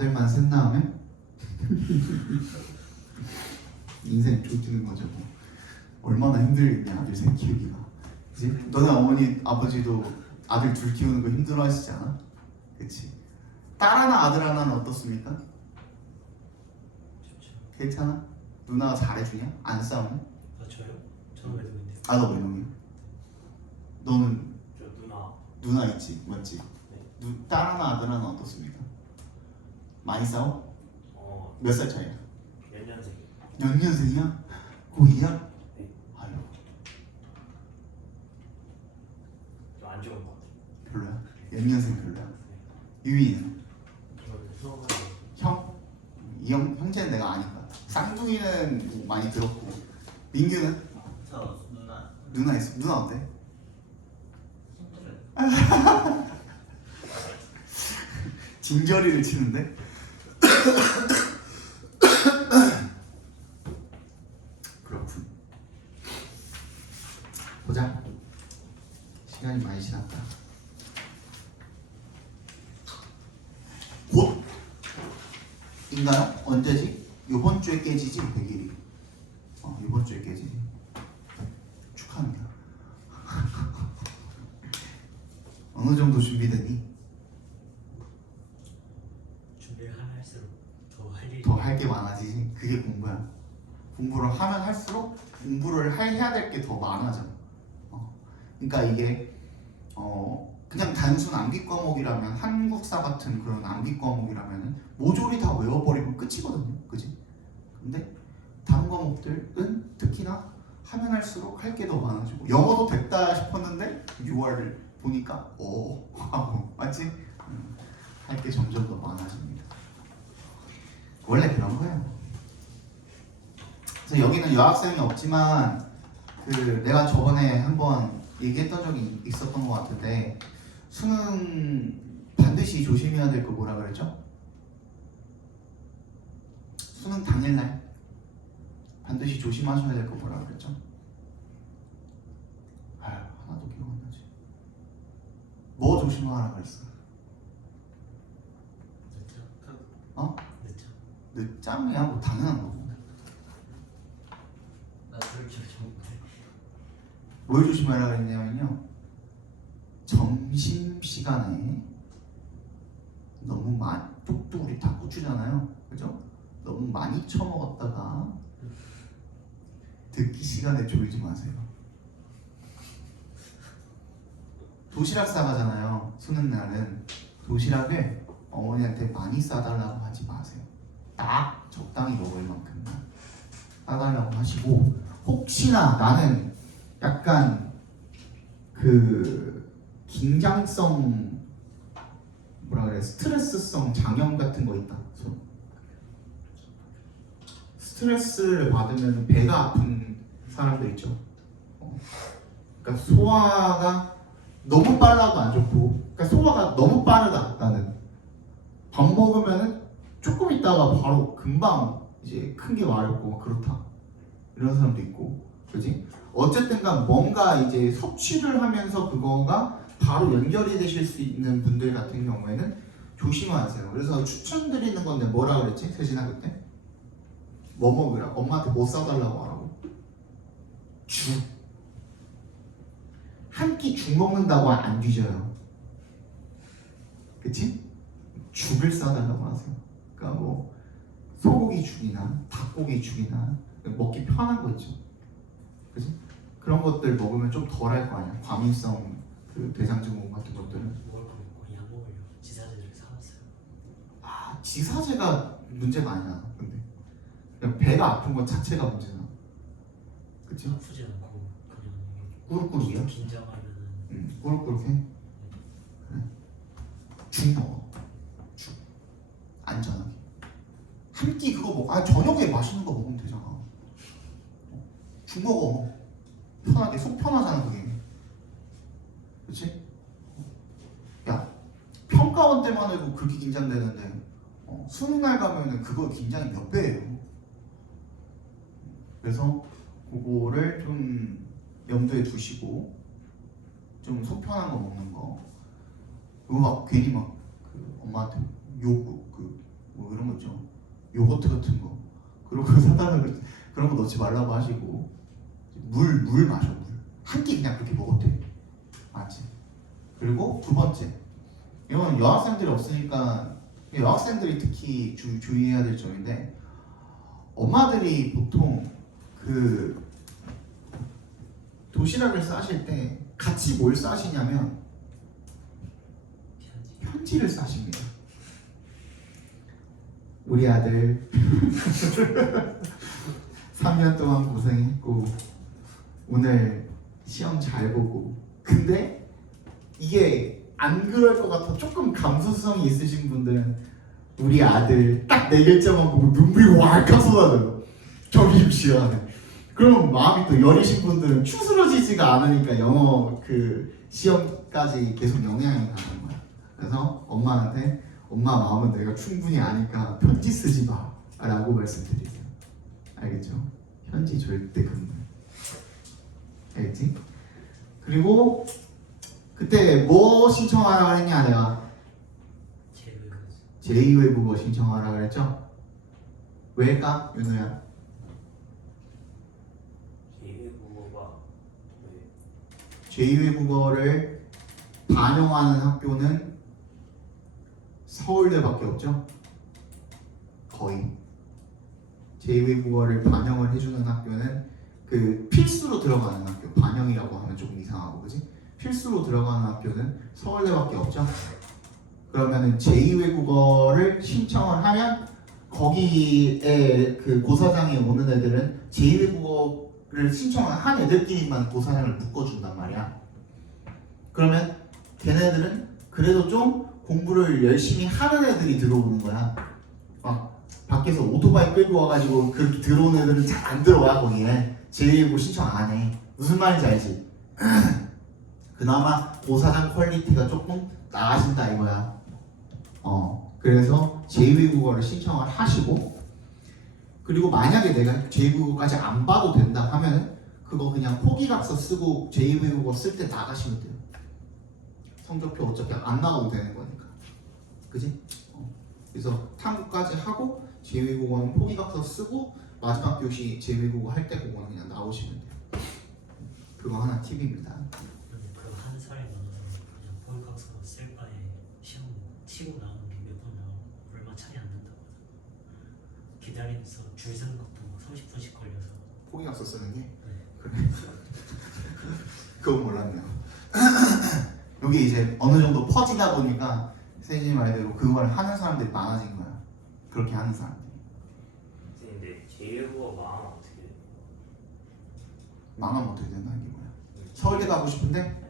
아들만 셋 낳으면 인생 쫓기는 거죠. 뭐. 얼마나 힘들겠냐 아들 셋 키우기가. 그치? 너네 어머니 아버지도 아들 둘 키우는 거 힘들어하시지 않아? 그치? 딸 하나 아들 하나는 어떻습니까? 괜찮아? 누나가 잘해주냐? 안 싸우냐? 아 저요? 저는 외동인데요. 아 너 외동이야? 너는 저 누나. 누나 있지? 맞지? 네. 딸 하나 아들 하나 어떻습니까? 많이 싸워? 몇 살 차이야? 몇 년생? 몇 년생이야? 고2야? 네. 아유 좀 안 좋은 것 같아요. 별로야? 몇 년생 별로야? 유이는? 저는 형? 이 형제는 내가 아니까. 쌍둥이는 많이 들었고. 민규는? 저 누나 누나 있어. 누나 어때? 힘들어요. 진저리를 치는데? 그렇군. 보자. 시간이 많이 지났다. 곧? 인가요? 언제지? 요번 주에 깨지지? 100일이. 요번 주에 깨지지. 축하합니다. 어느 정도 준비되니? 준비를 하면 할수록 더 할 일이 더 할 게 많아지지. 그게 공부야. 공부를 하면 할수록 공부를 해야 될 게 더 많아져. 그러니까 이게 그냥 단순 암기 과목이라면 한국사 같은 그런 암기 과목이라면 모조리 다 외워버리면 끝이거든요. 그지? 근데 다른 과목들은 특히나 하면 할수록 할 게 더 많아지고 영어도 됐다 싶었는데 6월을 보니까 하고 맞지? 할 게 점점 더 많아집니다. 원래 그런 거예요. 그래서 여기는 여학생이 없지만 내가 저번에 한번 얘기했던 적이 있었던 것 같은데 수능 반드시 조심해야 될 거 뭐라 그랬죠? 수능 당일날 반드시 조심하셔야 될 거 뭐라 그랬죠? 아유 하나도 기억 안 나지. 뭐 조심하라 그랬어? 늦죠? 어? 늦죠? 늦잠이야 뭐 당연한 거고. 나 그렇게 좋은데. 뭘 조심하라 그랬냐면요 점심시간에 너무 많이 뚝뚝 우리 탁구추잖아요 그죠? 너무 많이 처먹었다가 듣기 시간에 졸지 마세요. 도시락 싸가잖아요 수능날은. 도시락을 어머니한테 많이 싸달라고 하지 마세요. 딱 적당히 먹을 만큼만 싸달라고 하시고 혹시나 나는 약간 긴장성 뭐라 그래 스트레스성 장염 같은 거 있다. 스트레스를 받으면 배가 아픈 사람들 있죠. 그러니까 소화가 너무 빨라도 안 좋고, 그러니까 소화가 너무 빠르다. 나는 밥 먹으면은 조금 있다가 바로 금방 이제 큰 게 마렵고 그렇다. 이런 사람도 있고, 그렇지? 어쨌든간 뭔가 이제 섭취를 하면서 그거가 바로 연결이 되실 수 있는 분들 같은 경우에는 조심하세요. 그래서 추천드리는 건데 뭐라 그랬지? 세진아 그때? 뭐 먹으라? 엄마한테 뭐 싸달라고 하라고? 죽. 한 끼 죽 먹는다고 안 뒤져요. 그치? 죽을 싸달라고 하세요. 그러니까 뭐 소고기 죽이나 닭고기 죽이나 먹기 편한 거 있죠. 그치? 그런 것들 먹으면 좀 덜 할 거 아니야. 과민성 대장증후군 같은 것들은. 먹을 거 먹고 약 먹으려고 지사제를 사왔어요. 아, 지사제가 문제가 아니야. 근데 그냥 배가 아픈 것 자체가 문제나. 그치? 아프지 않고 그냥 꾸룩꾸룩이야? 긴장하면은 꾸룩꾸룩해? 그래. 죽 먹어. 죽. 안전하게. 한 끼 그거 먹어. 저녁에 맛있는 거 먹으면 되잖아. 죽 먹어. 편하게. 속 편하잖아 그게. 그치? 야 평가원 때만 해도 그렇게 긴장되는데 수능날 가면은 그거 긴장이 몇 배예요. 그래서 그거를 좀 염두에 두시고 좀 속 편한 거 먹는 거. 그거 막 괜히 막 엄마한테 뭐 이런 거 있죠. 요거트 같은 거. 그런 거 사다가 그런 거 넣지 말라고 하시고 물 마셔 물. 한 끼 그냥 그렇게 먹어도 돼. 맞지? 그리고 두 번째 이건 여학생들이 없으니까 여학생들이 특히 주의해야 될 점인데 엄마들이 보통 그 도시락을 싸실 때 같이 뭘 싸시냐면 편지를 싸십니다. 우리 아들 3년 동안 고생했고 오늘 시험 잘 보고 근데 이게 안 그럴 것 같아 조금 감수성이 있으신 분들은 우리 아들 딱 4글자만 보고 눈물이 왈칵 쏟아져요. 점심시간에. 그럼 마음이 또 여리신 분들은 추스러지지가 않으니까 영어 그 시험까지 계속 영향이 가는 거야. 그래서 엄마한테 엄마 마음은 내가 충분히 아니까 편지 쓰지 마 라고 말씀드리세요. 알겠죠? 편지 절대 금물. 알겠지? 그리고 그때 뭐 신청하라 했냐 내가 제2외국어 신청하라 그랬죠? 왜일까? 윤호야? 제2외국어를 반영하는 학교는 서울대밖에 없죠? 거의 제2외국어를 반영을 해주는 학교는 그 필수로 들어가는 학교 반영이라고 하면 조금 이상하고 그지? 필수로 들어가는 학교는 서울대밖에 없죠? 그러면은 제2외국어를 신청을 하면 거기에 그 고사장에 오는 애들은 제2외국어를 신청을 한 애들끼리만 고사장을 묶어준단 말이야. 그러면 걔네들은 그래도 좀 공부를 열심히 하는 애들이 들어오는 거야. 막 밖에서 오토바이 끌고 와가지고 그렇게 들어오는 애들은 잘 안 들어와 거기에. 제2외국어 신청 안 해. 무슨 말인지 알지? 그나마 고사장 퀄리티가 조금 나아진다 이거야. 그래서 제2외국어를 신청을 하시고 그리고 만약에 내가 제2외국어까지 안 봐도 된다 하면은 그거 그냥 포기각서 쓰고 제2외국어 쓸 때 나가시면 돼요. 성적표 어차피 안 나가도 되는 거니까. 그지? 그래서 탐구까지 하고 제2외국어는 포기각서 쓰고 마지막 교시 제2외국어 할 때 그거는 그냥 나오시면 돼요. 그거 하나 팁입니다. 그 한 살에 나눠서 그냥 포기각서 쓸 바에 시험 치고 나오는 게 몇 번 나오고 얼마 차이 안 난다고 하더라고요. 기다리면서 줄 서는 것도 30분씩 걸려서 포기각서 쓰는 게? 네. 그래. 그건 몰랐네요. 여기 이제 어느 정도 퍼지다 보니까 세진이 말대로 그걸 하는 사람들이 많아진 거야. 그렇게 하는 사람들이. 근데 제2외국어 망하면 어떻게 돼? 망하면 어떻게 된다 이게 뭐야? 서울대 가고 싶은데?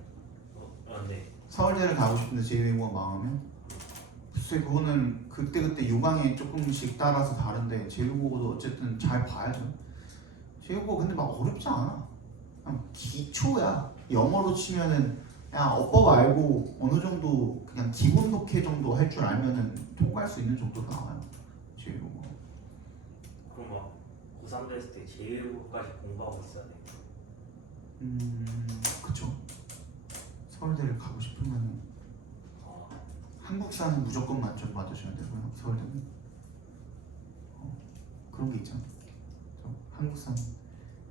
네. 서울대를 가고 싶은데 제2외국어 망하면? 글쎄 그거는 그때그때 요강이 조금씩 따라서 다른데 제2외국어도 어쨌든 잘 봐야죠. 제2외국어 근데 막 어렵지 않아. 그냥 기초야. 영어로 치면은 그냥 어법 알고 어느 정도 그냥 기본 독해 정도 할 줄 알면은 통과할 수 있는 정도가 나와요. 제2외국어. 그럼 막 고3 됐을 때 제2외국어까지 공부하고 있어야 돼. 그쵸. 서울대를 가고 싶으면 한국사는 무조건 만점 받으셔야 되고요. 서울대는 그런 게 있잖아. 한국사는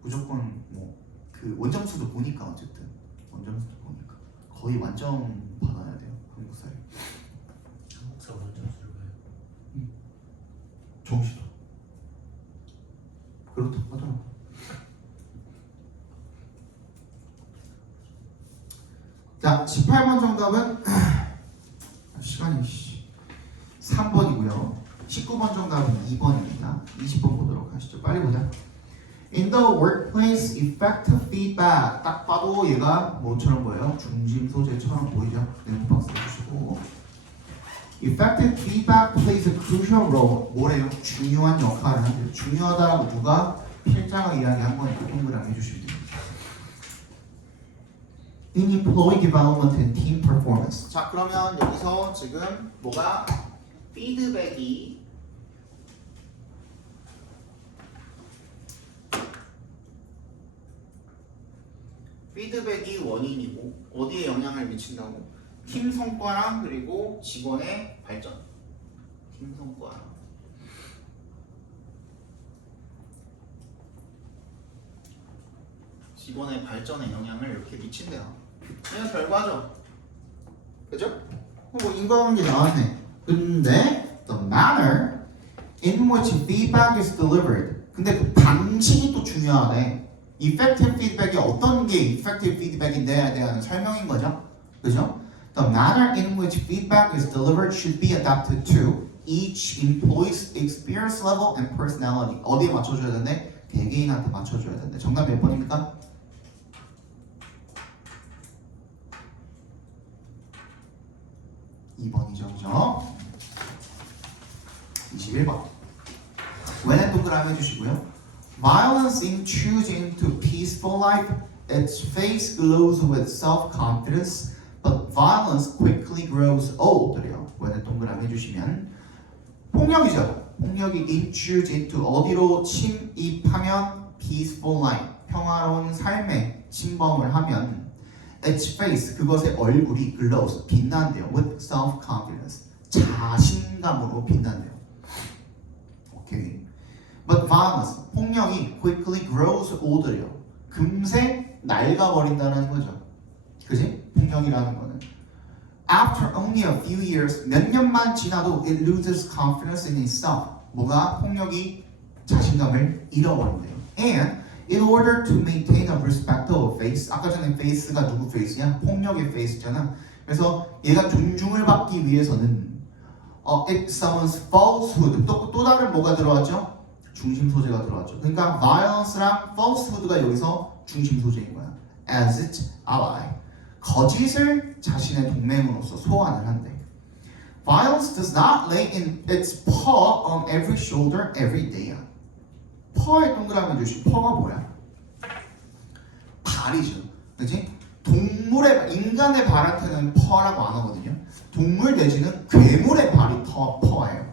무조건 뭐 그 원점수도 보니까 어쨌든 원점수도 보니까 거의 만점 받아야 돼요. 한국사에. 한국사 원점수를 봐요. 정시도 그렇다고 하더라고. 자, 18번 정답은 시간이 3번이고요. 19번 정답은 2번입니다. 20번 보도록 하시죠. 빨리 보자. In the workplace, effective feedback. 딱 봐도 얘가 뭐처럼 보여요? 중심 소재처럼 보이죠? 네모 박스 해주시고. Effective feedback plays a crucial role. 뭐래요? 중요한 역할을 한대요. 중요하다라고 누가 필자가 이야기한 거니까 동그라미 해주시면 됩니다. In employee development and team performance. 자, 그러면 여기서 지금 뭐가 피드백이 원인이고 어디에 영향을 미친다고? 팀 성과랑 그리고 직원의 발전. 팀 성과랑 직원의 발전에 영향을 이렇게 미친대요. 그냥 결과죠. 그죠? 뭐 인과관계 나왔네. 근데 the manner in which feedback is delivered. 근데 그 방식이 또 중요하네. effective feedback이 어떤 게 effective feedback인데에 대한 설명인 거죠. 그죠? The manner in which feedback is delivered should be adapted to each employee's experience level and personality. 어디에 맞춰줘야 되는데? 개개인한테 맞춰줘야 되는데. 정답 몇 번입니까? 2번이죠, 그죠? 21번. when의 동그라미 해주시고요. Violence intrudes into peaceful life. Its face glows with self-confidence, but violence quickly grows old. 그래요. when의 동그라미 해주시면 폭력이죠. 폭력이 intrudes into 어디로 침입하면 peaceful life, 평화로운 삶에 침범을 하면 its face, 그것의 얼굴이 glows, 빛난대요. with self-confidence, 자신감으로 빛난대요. 오케이. But violence, 폭력이 quickly grows older요. 금세 낡아버린다는 거죠. 그지? 폭력이라는 거는. After only a few years, 몇 년만 지나도 it loses confidence in itself. 뭐가? 폭력이 자신감을 잃어버린대요. And in order to maintain a respectable face, 아까 전에 face가 누구 face야? 폭력의 face잖아. 그래서 얘가 존중을 받기 위해서는 it summons falsehood. 또 다른 뭐가 들어왔죠? 중심 소재가 들어왔죠. 그러니까 violence랑 falsehood가 여기서 중심 소재인 거야. As its ally. 거짓을 자신의 동맹으로서 소환을 한대. Violence does not lay in its paw on every shoulder every day. paw의 동그라미 주시. paw가 뭐야? 발이죠. 그치? 동물의, 인간의 발한테는 paw라고 안 하거든요. 동물 내지는 괴물의 발이 paw예요.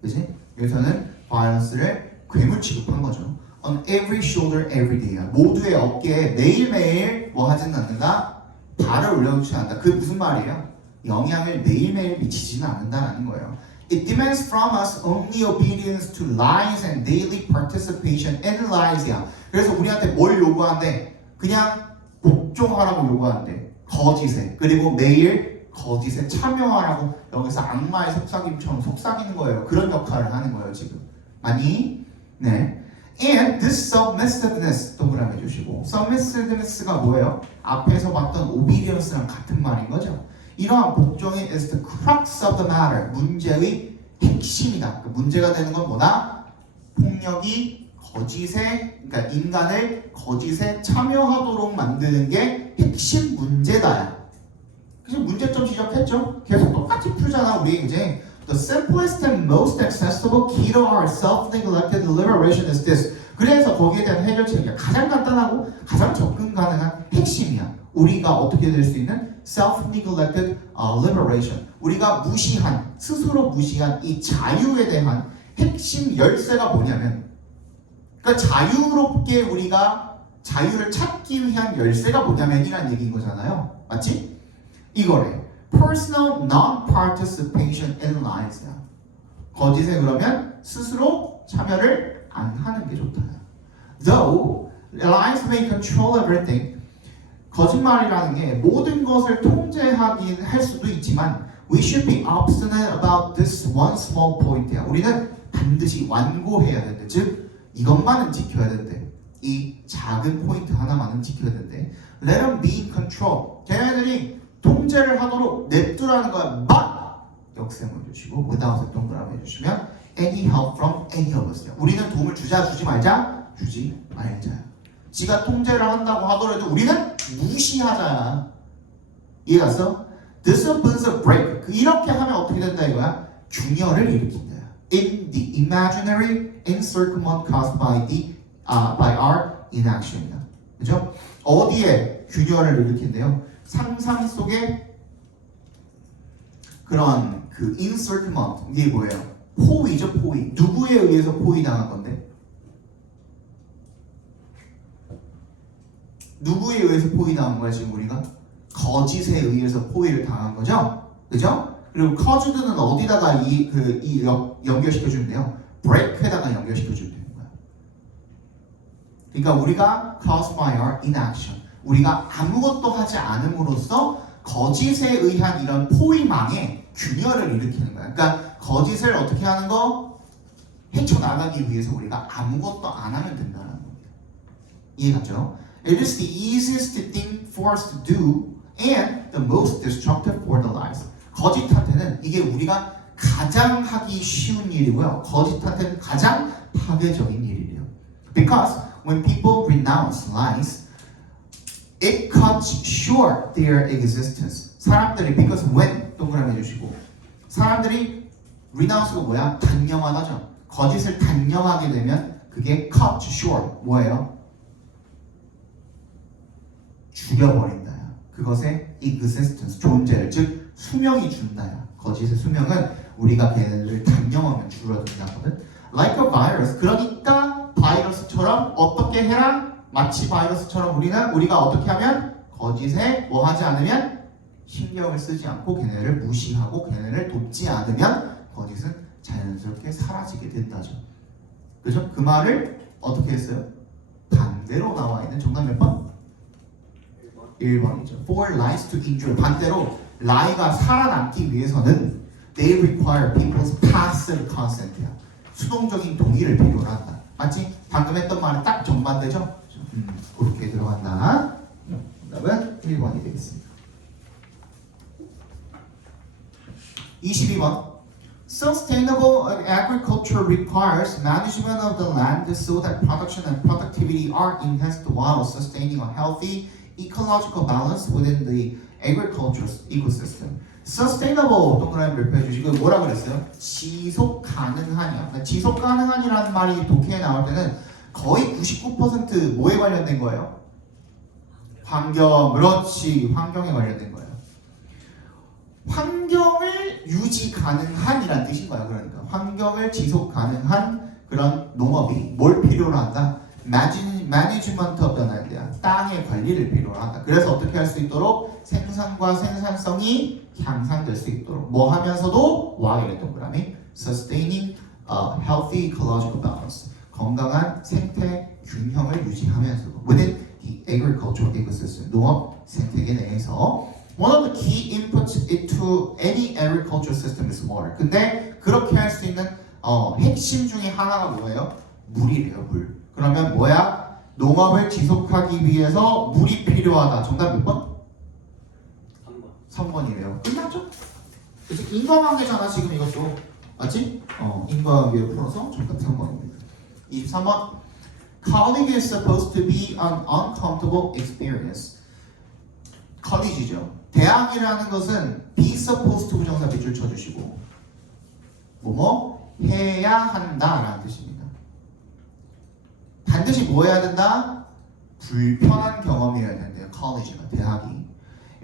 그치? 여기서는 violence를 괴물 취급한 거죠. On every shoulder every day. 모두의 어깨에 매일매일 뭐 하진 않는다? 발을 올려놓지 않는다. 그게 무슨 말이에요? 영향을 매일매일 미치지는 않는다라는 거예요. It demands from us only obedience to lies and daily participation in lies야. 그래서 우리한테 뭘 요구하는데? 그냥 복종하라고 요구하는데 거짓에. 그리고 매일 거짓에 참여하라고. 여기서 악마의 속삭임처럼 속삭이는 거예요. 그런 역할을 하는 거예요 지금. 많이? 네. And this submissiveness 동그라미 해주시고, submissiveness가 뭐예요? 앞에서 봤던 obedience랑 같은 말인 거죠. 이러한 복종이 is the crux of the matter. 문제의 핵심이다. 그 문제가 되는 건 뭐다? 폭력이 거짓에, 그러니까 인간을 거짓에 참여하도록 만드는 게 핵심 문제다야. 그래서 문제점 지적했죠? 계속 똑같이 풀잖아 우리 이제. The simplest and most accessible key to our self-neglected liberation is this. 그래서 거기에 대한 해결책이 가장 간단하고 가장 접근 가능한 핵심이야. 우리가 어떻게 될 수 있는 self-neglected liberation. 우리가 무시한, 스스로 무시한 이 자유에 대한 핵심 열쇠가 뭐냐면, 그러니까 자유롭게 우리가 자유를 찾기 위한 열쇠가 뭐냐면 이란 얘기인 거잖아요. 맞지? 이거래. Personal non-participation in lies야. 거짓에 그러면 스스로 참여를 안 하는 게 좋다. Though lies may control everything. 거짓말이라는 게 모든 것을 통제하긴 할 수도 있지만 we should be obstinate about this one small point야. 우리는 반드시 완고해야 된대. 즉 이것만은 지켜야 된대. 이 작은 포인트 하나만은 지켜야 된대. Let them be in control. 걔네들이 통제를 하도록 냅두라는 거야. But 역셈을 주시고 without 동그라미 해주시면 any help from any of us. 우리는 도움을 주자 주지 말자 주지 말자. 지가 통제를 한다고 하더라도 우리는 무시하자야. 이해갔어? Disciplines a break. 이렇게 하면 어떻게 된다 이거야? 균열을 일으킨다. In the imaginary encirclement caused by our inaction이다. 그죠? 어디에 균열을 일으킨대요? 상상 속에 그런 그 encirclement 이게 뭐예요? 포위죠, 포위. 누구에 의해서 포위당한 건데? 누구에 의해서 포위당한 거야 지금 우리가? 거짓에 의해서 포위를 당한 거죠, 그죠? 그리고 caused는 어디다가 연결시켜 주면 돼요? break에다가 연결시켜 주면 되는 거야. 그러니까 우리가 caused by our inaction. 우리가 아무것도 하지 않음으로써 거짓에 의한 이런 포위망에 균열을 일으키는 거야. 그러니까 거짓을 어떻게 하는 거? 헤쳐나가기 위해서 우리가 아무것도 안 하면 된다는 겁니다. 이해갔죠? It is the easiest thing for us to do and the most destructive for the lives. 거짓한테는 이게 우리가 가장 하기 쉬운 일이고요. 거짓한테는 가장 파괴적인 일이래요. Because when people renounce lies, it cuts short their existence. 사람들이 because when 동그라미 해주시고 사람들이 renounce가 뭐야? 단념하다죠. 거짓을 단념하게 되면 그게 cut short 뭐예요? 죽여버린다야. 그것의 existence 존재를 즉 수명이 준다야. 거짓의 수명은 우리가 걔네를 단념하면 줄어든다거든. Like a virus. 그러니까 바이러스처럼 어떻게 해라? 마치 바이러스처럼 우리가 어떻게 하면 거짓에 뭐 하지 않으면 신경을 쓰지 않고 걔네를 무시하고 걔네를 돕지 않으면 거짓은 자연스럽게 사라지게 된다죠. 그죠? 그 말을 어떻게 했어요? 반대로 나와 있는 정답 몇 번? 1번이죠. For lies to endure. 반대로 lie가 살아남기 위해서는 they require people's passive consent야. 수동적인 동의를 필요로 한다. 맞지? 방금 했던 말은 딱 정반대죠? 그렇게 들어간다. 정답은 1번이 되겠습니다. 22번. Sustainable agriculture requires management of the land so that production and productivity are enhanced while sustaining a healthy ecological balance within the agriculture ecosystem. Sustainable 동그라미를 표해주시고 뭐라 그랬어요? 지속 가능한이야. 그러니까 지속 가능한이라는 말이 독해에 나올 때는 거의 99% 뭐에 관련된 거예요? 환경, 그렇지. 환경에 관련된 거예요. 환경을 유지 가능한이란 뜻인 거야. 그러니까 환경을 지속 가능한 그런 농업이 뭘 필요로 한다? 매니지먼트 of the land야. 땅의 관리를 필요로 한다. 그래서 어떻게 할 수 있도록 생산과 생산성이 향상될 수 있도록 뭐 하면서도 Y의 동그라미 sustaining a healthy ecological balance. 건강한 생태 균형을 유지하면서도 within the agricultural ecosystem. 농업 생태계 내에서 one of the key inputs into any agricultural system is water. 근데 그렇게 할 수 있는 핵심 중에 하나가 뭐예요? 물이래요, 물. 그러면 뭐야? 농업을 지속하기 위해서 물이 필요하다. 정답 몇 번? 3번이래요. 끝났죠? 그래서 인과관계잖아 지금 이것도. 맞지? 인과관계를 풀어서 정답 3번입니다. 23번. College is supposed to be an uncomfortable experience. college죠. 대학이라는 것은 be supposed to 부정사 밑줄 쳐주시고 뭐뭐 해야 한다라는 뜻입니다. 반드시 뭐 해야 된다? 불편한 경험이어야 된대요. college가 대학이.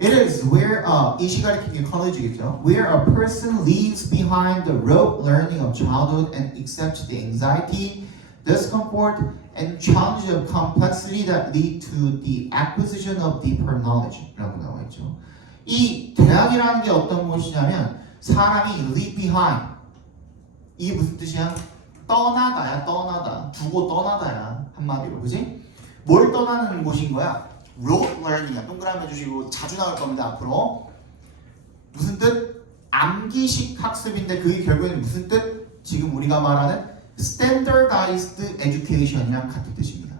It is where 이 시간에 긴 게 college겠죠. Where a person leaves behind the rote learning of childhood and accepts the anxiety, discomfort, and challenge of complexity that lead to the acquisition of deeper knowledge라고 나와 있죠. 이 대학이라는 게 어떤 곳이냐면 사람이 leave behind 이게 무슨 뜻이야? 떠나다야. 떠나다. 두고 떠나다야. 한마디로. 그지? 뭘 떠나는 곳인 거야? rote learning이야. 동그라미 해주시고 자주 나올 겁니다. 앞으로. 무슨 뜻? 암기식 학습인데 그게 결국에는 무슨 뜻? 지금 우리가 말하는 standardized education이랑 같은 뜻입니다.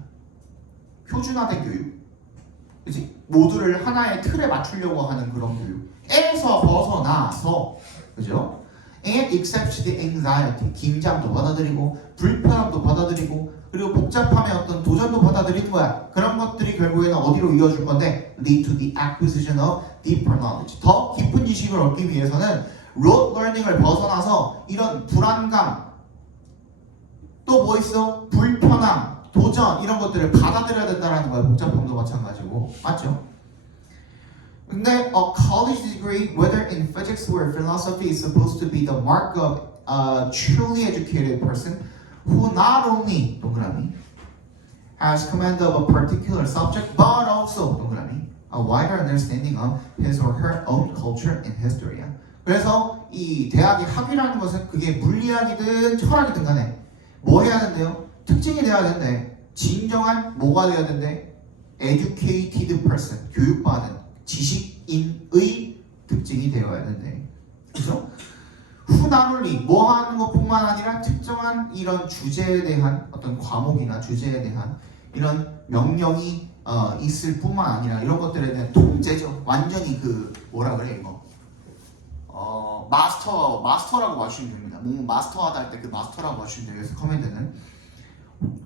표준화된 교육. 그치? 모두를 하나의 틀에 맞추려고 하는 그런 교육에서 벗어나서 그죠? And accept the anxiety. 긴장도 받아들이고 불편함도 받아들이고 그리고 복잡함의 어떤 도전도 받아들이는 거야. 그런 것들이 결국에는 어디로 이어줄 건데 lead to the acquisition of deeper knowledge. 더 깊은 지식을 얻기 위해서는 rote learning을 벗어나서 이런 불안감 또 뭐 있어? 불편함, 도전 이런 것들을 받아들여야 된다는 거야. 복잡함도 마찬가지고. 맞죠? 근데 a college degree, whether in physics or philosophy, is supposed to be the mark of a truly educated person who not only 동그라미 has command of a particular subject, but also 동그라미 a wider understanding of his or her own culture and history. 그래서 이 대학의 학위라는 것은 그게 물리학이든 철학이든 간에 뭐 해야 된대요? 특징이 돼야 된대. 진정한 뭐가 되어야 된대? educated person, 교육받은 지식인의 특징이 되어야 된대. 그죠? 후나룰리 뭐 하는 것뿐만 아니라 특정한 이런 주제에 대한 어떤 과목이나 주제에 대한 이런 명령이 있을 뿐만 아니라 이런 것들에 대한 통제죠. 완전히 그 뭐라 그래 이거 마스터라고 맞추면 됩니다. 뭐 마스터하다 할 때 그 마스터라고 맞추면 돼요. 그래서 커맨드는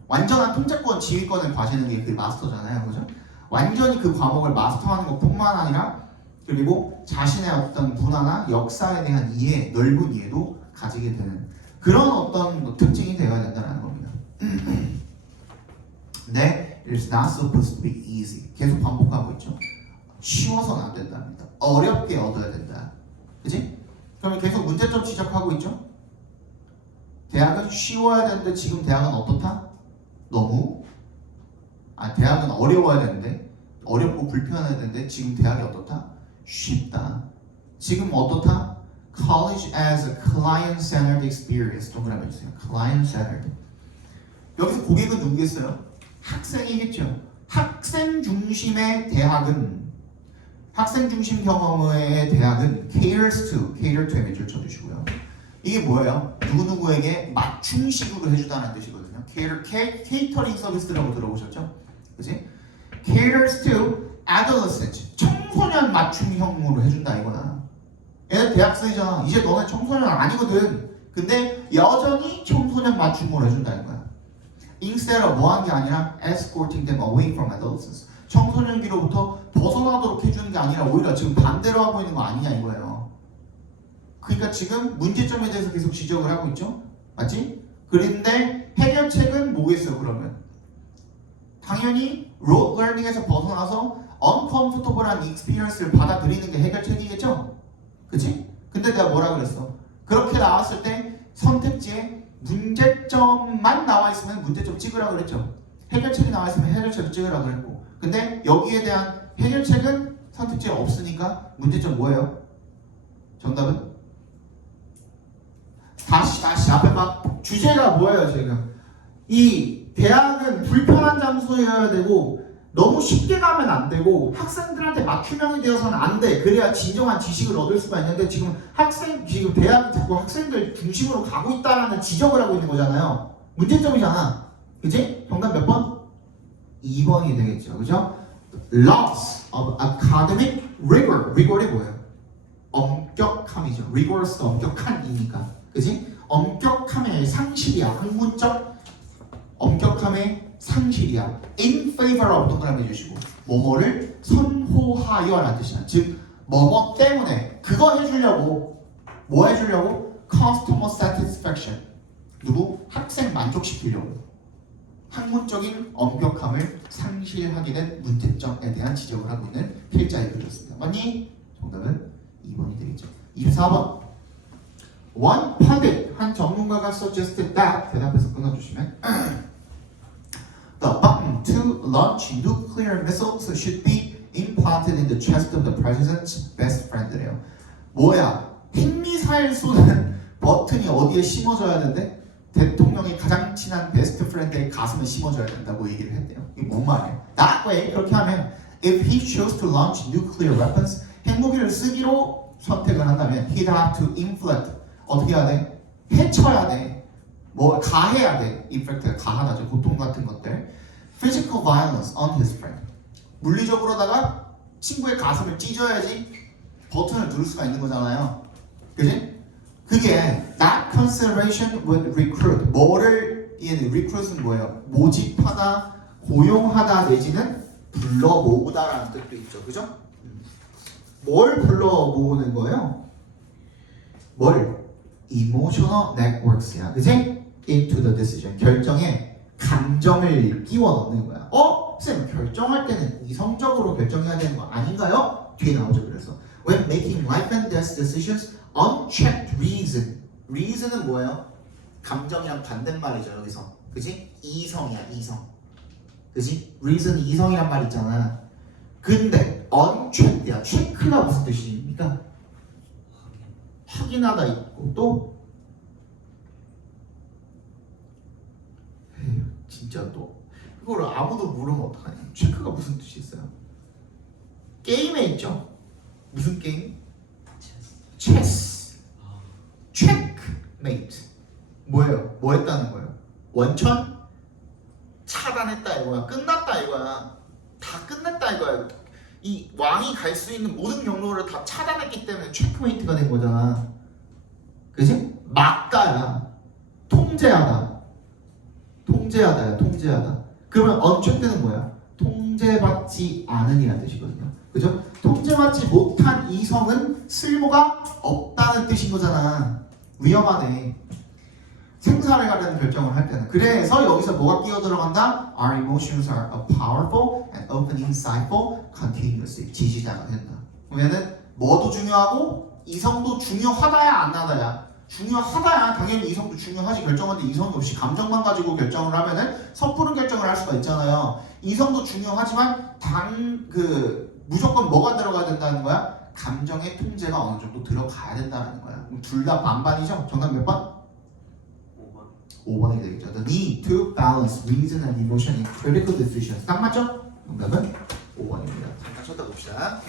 완전한 통제권, 지휘권을 가지는 게 그 마스터잖아요, 그죠? 완전히 그 과목을 마스터하는 것뿐만 아니라 그리고 자신의 어떤 문화나 역사에 대한 이해, 넓은 이해도 가지게 되는 그런 어떤 특징이 되어야 된다는 겁니다. 네, it's not supposed to be easy. 계속 반복하고 있죠. 쉬워서는 안 된답니다. 어렵게 얻어야 된다. 그지? 그러면 계속 문제점 지적하고 있죠. 대학은 쉬워야 되는데 지금 대학은 어떻다? 너무 대학은 어려워야 되는데 어렵고 불편해야 되는데 지금 대학이 어떻다? 쉽다. 지금 어떻다? College as a client-centered experience. 동그라미 해주세요. Client-centered. 여기서 고객은 누구겠어요? 학생이겠죠. 학생 중심의 대학은 학생 중심 경험의 대학은 cater to에 밑줄 쳐주시고요. 이게 뭐예요? 누구누구에게 맞춤식으로 해주다는 뜻이거든요. 케이터링 서비스라고 들어보셨죠? 그치? caters to adolescents. 청소년 맞춤형으로 해준다 이거나. 얘는 대학생이잖아. 이제 너네 청소년 아니거든. 근데 여전히 청소년 맞춤으로 해준다 이거야. instead of 뭐 한 게 아니라 escorting them away from adolescence. 청소년기로부터 벗어나도록 해주는 게 아니라 오히려 지금 반대로 하고 있는 거 아니냐 이거예요. 그러니까 지금 문제점에 대해서 계속 지적을 하고 있죠. 맞지? 그런데 해결책은 뭐겠어요 그러면? 당연히 rote learning에서 벗어나서 uncomfortable한 experience를 받아들이는 게 해결책이겠죠? 그치? 근데 내가 뭐라 그랬어? 그렇게 나왔을 때 선택지에 문제점만 나와 있으면 문제점 찍으라고 그랬죠? 해결책이 나와 있으면 해결책을 찍으라고 그랬고 근데 여기에 대한 해결책은 선택지에 없으니까 문제점 뭐예요? 정답은? 다시 앞에 봐. 주제가 뭐예요 지금? 이 대학은 불편한 장소여야 되고 너무 쉽게 가면 안 되고 학생들한테 맞춤형이 되어서는 안 돼. 그래야 진정한 지식을 얻을 수가 있는데 지금 대학이 자꾸 학생들 중심으로 가고 있다라는 지적을 하고 있는 거잖아요. 문제점이잖아. 그치? 정답 몇 번? 2번이 되겠죠. 그죠? Loss of academic rigor. rigor이 뭐예요? 엄격함이죠. rigorous 엄격한이니까. 그치? 엄격함의 상실이야. 학문적 엄격함의 상실이야. In favor of 동그라미 해주시고 뭐뭐를 선호하여 라는 뜻이야. 즉 뭐뭐 때문에 그거 해주려고 뭐 해주려고? Customer satisfaction. 누구? 학생 만족시키려고 학문적인 엄격함을 상실하게 된 문제점에 대한 지적을 하고 있는 필자에 그렸습니다. 맞니? 정답은 2번이 되겠죠. 24번 One pundit, 한 전문가가 suggested that 대답해서 끊어주시면 The button to launch nuclear missiles should be implanted in the chest of the president's best friend래요. 뭐야? 핵미사일 쏘는 버튼이 어디에 심어져야 된대? 대통령이 가장 친한 베스트 프렌드의 가슴에 심어줘야 된다고 얘기를 했대요. 이게 뭔 말이에요? That way, 그렇게 하면 If he chose to launch nuclear weapons, 핵무기를 쓰기로 선택을 한다면 He'd have to inflict 어떻게 해야 돼? 해쳐야 돼. 뭐 가해야 돼. inflict가 가하다죠. 고통 같은 것들. Physical violence on his friend. 물리적으로다가 친구의 가슴을 찢어야지 버튼을 누를 수가 있는 거잖아요. 그지? 그게 that consideration would recruit. 뭐를 얘는 recruit은 뭐예요? 모집하다, 고용하다 내지는 불러 모으다라는 뜻도 있죠. 그죠? 뭘 불러 모으는 거예요? 뭘? Emotional networks야. 그지? Into the decision. 결정에 감정을 끼워 넣는 거야. 쌤, 결정할 때는 이성적으로 결정해야 되는 거 아닌가요? 뒤에 나오죠. 그래서 When making life and death decisions, unchecked reason. reason은 뭐예요? 감정이랑 반대말이죠. 여기서. 그지? 이성이야. 이성. 그지? reason이 이성이란 말 있잖아. 근데 unchecked야. 체크가 무슨 뜻입니까? 확인하다 있고 또 진짜 또 그거를 아무도 모르면 어떡하냐. 체크가 무슨 뜻이 있어요? 게임에 있죠. 무슨 게임? 체스. 체크메이트. 뭐예요? 뭐 했다는 거예요? 원천 차단했다 이거야. 끝났다 이거야. 다 끝났다 이거야. 이 왕이 갈 수 있는 모든 경로를 다 차단했기 때문에 체크메이트가 된 거잖아. 그지? 막다야. 통제하다. 통제하다야. 통제하다. 그러면 언체크는 뭐야? 통제받지 않으니라는 뜻이거든요. 그죠? 통제받지 못한 이성은 쓸모가 없다는 뜻인 거잖아. 위험하네. 생사를 가려는 결정을 할 때는. 그래서 여기서 뭐가 끼어 들어간다? Our emotions are powerful and often insightful continuously. 지지자가 된다. 그러면은 뭐도 중요하고 이성도 중요하다야 안 하다야? 중요하다야. 당연히 이성도 중요하지. 결정하는데 이성이 없이 감정만 가지고 결정을 하면은 섣부른 결정을 할 수가 있잖아요. 이성도 중요하지만 무조건 뭐가 들어가야 된다는 거야? 감정의 통제가 어느 정도 들어가야 된다는 거야. 둘 다 반반이죠? 정답 몇 번? 5번이 되겠죠. The need to balance reason and emotion in critical decisions. 딱 맞죠? 정답은 5번입니다. 잠깐 쳐다봅시다.